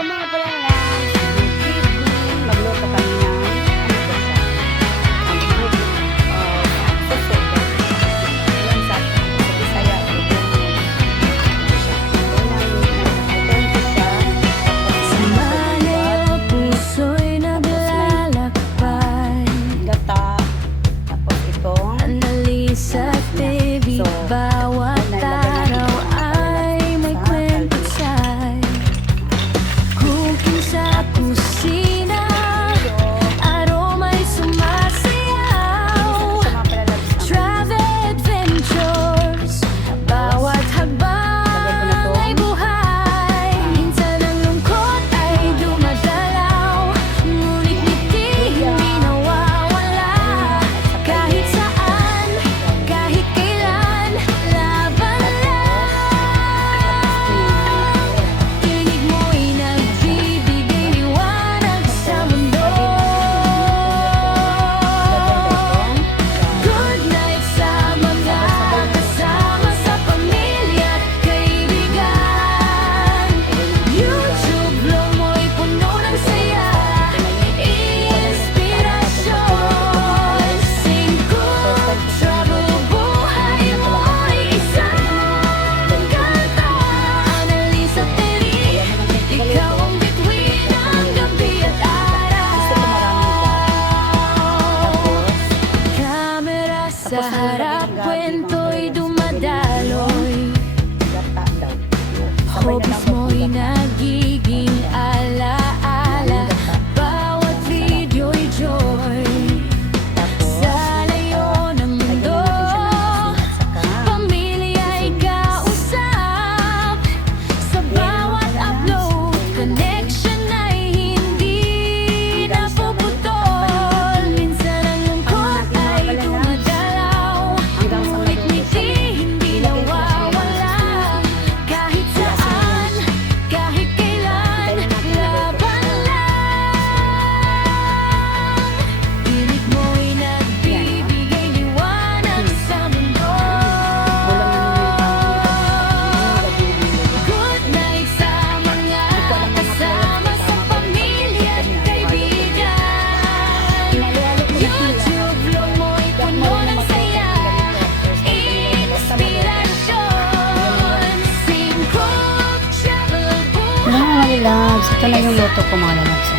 mga pala lang, magluto kami ng ano ba siya? Ang buko, suso. Yan sa Bisaya, ito siya. Sa malayo puso'y naglalakbay, Gata. Tapos itong Annalisa at Baby, bawat araw ay may kwento sa'y cooking sa kusina, aroma'y sumasayaw, travel adventures, bawat habang ay buhay. Minsan ang lungkot ay dumadalaw, ngunit ngiti hindi nawawala. Kahit saan, kahit kailan, laban lang. Tinig mo'y nagbibigay liwanag sa mundo. Good night sa mga kasama sa pamilya at kaibigan. YouTube vlog mo'y puno ng saya, inspirasyon. Singkot, travel, buhay mo'y isang kanta. Annalisa at Terry, ikaw ang bituin ng gabi at araw. Kamera sa harap, kwento'y dumadaloy, gata daw. hobbies mo'y nagiging alaala, bawat video'y joy. Sa layo ng mundo, pamilya'y kausap, sa bawat upload, connection ay hindi napuputol. Minsan ang lungkot ay dumadalaw, ngunit ngiti hindi nawawala. Kahit saan, kahit kailan, laban lang. Tinig mo'y nagbibigay liwanag sa mundo. Good night sa mga kasama sa pamilya at kaibigan. YouTube vlog mo'y puno ng saya, inspirasyon. Singkot, travel, Mga buhay loves, ito na yung luto ko mga loves.